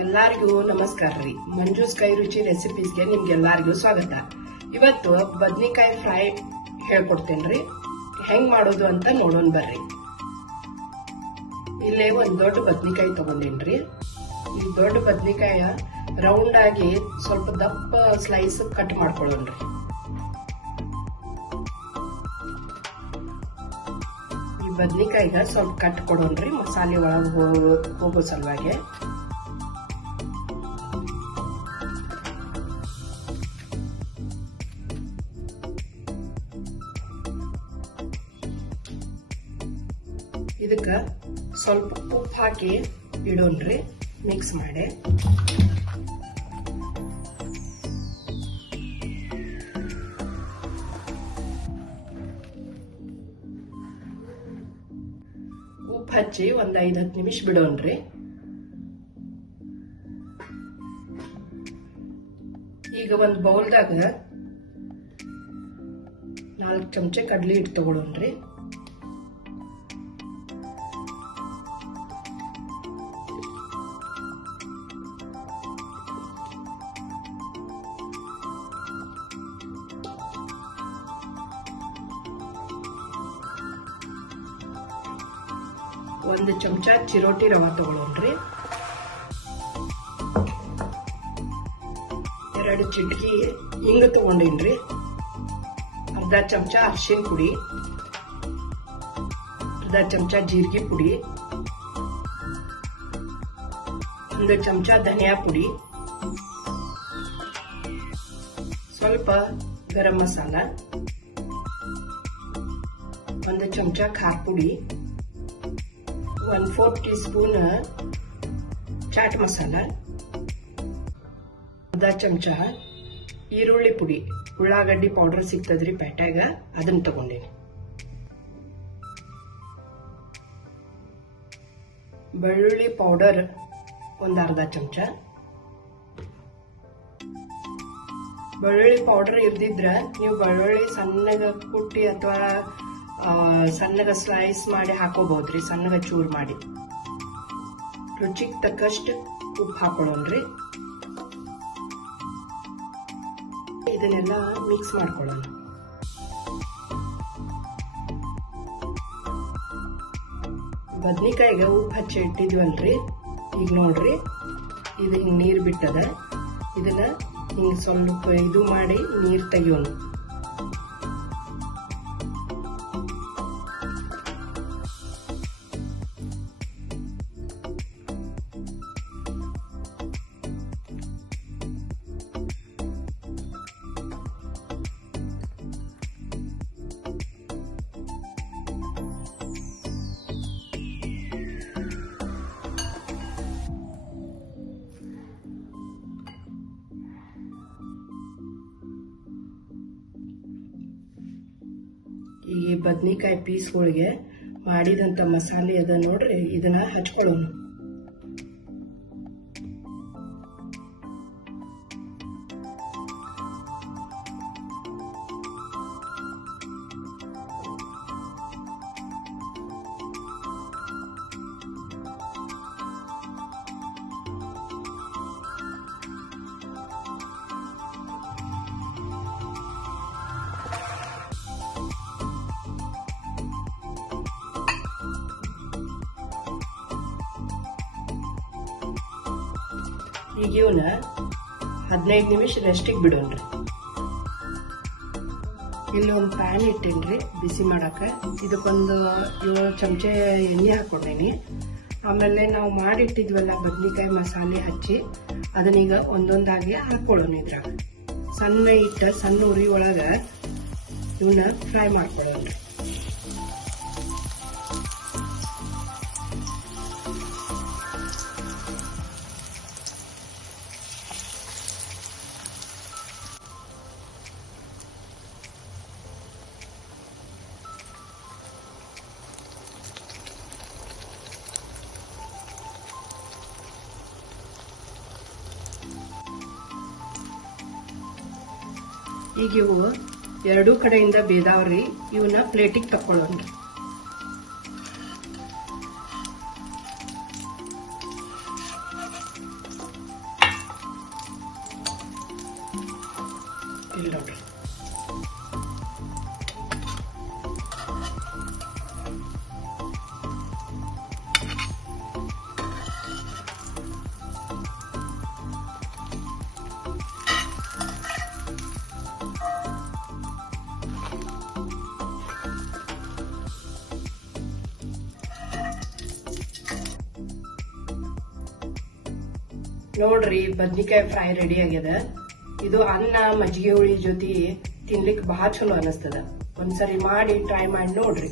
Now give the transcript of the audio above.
ಎಲ್ಲರಿಗೂ ನಮಸ್ಕಾರ ರೀ. ಮಂಜೂಸ್ ಕೈ ರುಚಿ ರೆಸಿಪೀಸ್ಗೆ ನಿಮ್ಗೆಲ್ಲರಿಗೂ ಸ್ವಾಗತ. ಇವತ್ತು ಬದ್ನಿಕಾಯಿ ಫ್ರೈ ಹೇಳ್ಕೊಡ್ತೇನ್ರಿ. ಹೆಂಗ್ ಮಾಡೋದು ಅಂತ ನೋಡೋಣ ಬರ್ರಿ. ಇಲ್ಲೇ ಒಂದ್ ದೊಡ್ಡ ಬದ್ನಿಕಾಯಿ ತಗೊಂಡೇನ್ರಿ. ಈ ದೊಡ್ಡ ಬದ್ನಿಕಾಯ ರೌಂಡ್ ಆಗಿ ಸ್ವಲ್ಪ ದಪ್ಪ ಸ್ಲೈಸ್ ಕಟ್ ಮಾಡ್ಕೊಳ್ಳೋಣ್ರಿ. ಈ ಬದ್ನಿಕಾಯಿಗ ಸ್ವಲ್ಪ ಕಟ್ ಕೊಡೋಣ್ರಿ, ಮಸಾಲೆ ಒಳಗೆ ಹೋಗೋ ಸಲುವಾಗಿ. ಇದಕ್ಕ ಸ್ವಲ್ಪ ಉಪ್ಪು ಹಾಕಿ ಇಡೋಣ್ರಿ, ಮಿಕ್ಸ್ ಮಾಡಿ. ಉಪ್ಪು ಹಚ್ಚಿ ಒಂದ್ 5-10 ನಿಮಿಷ ಬಿಡೋಣ್ರಿ. ಈಗ ಒಂದ್ ಬೌಲ್ದಾಗ 4 ಚಮಚ ಕಡ್ಲಿ ಹಿಟ್ಟು ತಗೊಳ್ಳೋಣ್ರಿ. ಒಂದು ಚಮಚ ಚಿರೋಟಿ ರವಾ ತಗೊಳ್ಳೋಣ್ರಿ. 2 ಚಿಟಕಿ ಹಿಂಗ ತಗೊಂಡೇನ್ರಿ. ಅರ್ಧ ಚಮಚ ಅರಿಶಿನ ಪುಡಿ, ಅರ್ಧ ಚಮಚ ಜೀರಿಗೆ ಪುಡಿ, 1 ಚಮಚ ಧನಿಯಾ ಪುಡಿ, ಸ್ವಲ್ಪ ಗರಂ ಮಸಾಲ, 1 ಚಮಚ ಖಾರ ಪುಡಿ, 1/4 ಟೀ ಸ್ಪೂನ್ ಚಾಟ್ ಮಸಾಲ, ಅರ್ಧ ಚಮಚ ಈರುಳ್ಳಿ ಪುಡಿ, ಉಳ್ಳಾಗಡ್ಡಿ ಪೌಡರ್ ಸಿಗ್ತದ್ರಿ ಪ್ಯಾಟ್ಯಾಗ, ಅದನ್ನ ತಗೊಂಡೇನಿ. ಬೆಳ್ಳುಳ್ಳಿ ಪೌಡರ್ ಅರ್ಧ ಚಮಚ. ಬೆಳ್ಳುಳ್ಳಿ ಪೌಡರ್ ಇರ್ದಿದ್ರ ನೀವು ಬೆಳ್ಳುಳ್ಳಿ ಸಣ್ಣಗ ಕುಟ್ಟಿ ಅಥವಾ ಸಣ್ಣಗ ಸ್ಲೈಸ್ ಮಾಡಿ ಹಾಕೋಬಹುದ್ರಿ, ಸಣ್ಣಗ ಚೂರ್ ಮಾಡಿ. ರುಚಿಗೆ ತಕ್ಕಷ್ಟು ಉಪ್ಪು ಹಾಕೊಳ್ಳೋಣ್ರಿ. ಇದನ್ನೆಲ್ಲ ಮಿಕ್ಸ್ ಮಾಡ್ಕೊಳ್ಳೋಣ. ಬದ್ನಿಕಾಯಿಗೆ ಉಪ್ಪು ಹಚ್ಚಿ ಇಟ್ಟಿದ್ವಲ್ರಿ, ಈಗ ನೋಡ್ರಿ ಇದು ಹಿಂಗ್ ನೀರ್ ಬಿಟ್ಟದ. ಇದನ್ನ ಹಿಂಗ್ ಸ್ವಲ್ಪ ಇದು ಮಾಡಿ ನೀರ್ ತೆಗಿಯೋಣ. ಈ ಬದ್ನಿಕಾಯಿ ಪೀಸ್ಗಳಿಗೆ ಮಾಡಿದಂತ ಮಸಾಲೆ ಅದ ನೋಡ್ರಿ, ಇದನ್ನ ಹಚ್ಕೊಳ್ಳೋಣ. ಈಗ ಇವನ್ನ 15 ನಿಮಿಷ ರೆಸ್ಟಿಗೆ ಬಿಡೋಣ್ರಿ. ಇಲ್ಲಿ ಒಂದು ಪ್ಯಾನ್ ಇಟ್ಟೇನ್ರಿ ಬಿಸಿ ಮಾಡಾಕ. ಇದಕ್ಕೊಂದು 7 ಚಮಚ ಎಣ್ಣೆ ಹಾಕೊಂಡೇನಿ. ಆಮೇಲೆ ನಾವು ಮಾಡಿಟ್ಟಿದ್ವಲ್ಲ ಬದ್ನಿಕಾಯಿ ಮಸಾಲೆ ಹಚ್ಚಿ, ಅದನ್ನೀಗ ಒಂದೊಂದಾಗಿ ಹಾಕೊಳ್ಳೋಣ. ಇದ್ರಾಗ ಸಣ್ಣ ಉರಿ ಒಳಗ ಇವನ್ನ ಫ್ರೈ ಮಾಡ್ಕೊಳ್ಳೋಣ್ರಿ. ಈಗ ಇವು 2 ಕಡೆಯಿಂದ ಬೇದಾವ್ರಿ. ಇವನ್ನ ಪ್ಲೇಟಿಗೆ ತಕ್ಕೊಳ್ಳೋಣ್ರಿ. ನೋಡ್ರಿ ಬದ್ನಿಕಾಯಿ ಫ್ರೈ ರೆಡಿ ಆಗ್ಯದ. ಇದು ಅನ್ನ ಮಜ್ಜಿಗೆ ಹುಳಿ ಜೊತೆ ತಿನ್ಲಿಕ್ಕೆ ಬಹಳ ಚಲೋ ಅನಸ್ತದ. ಒಂದ್ಸರಿ ಮಾಡಿ ಟ್ರೈ ಮಾಡಿ ನೋಡ್ರಿ.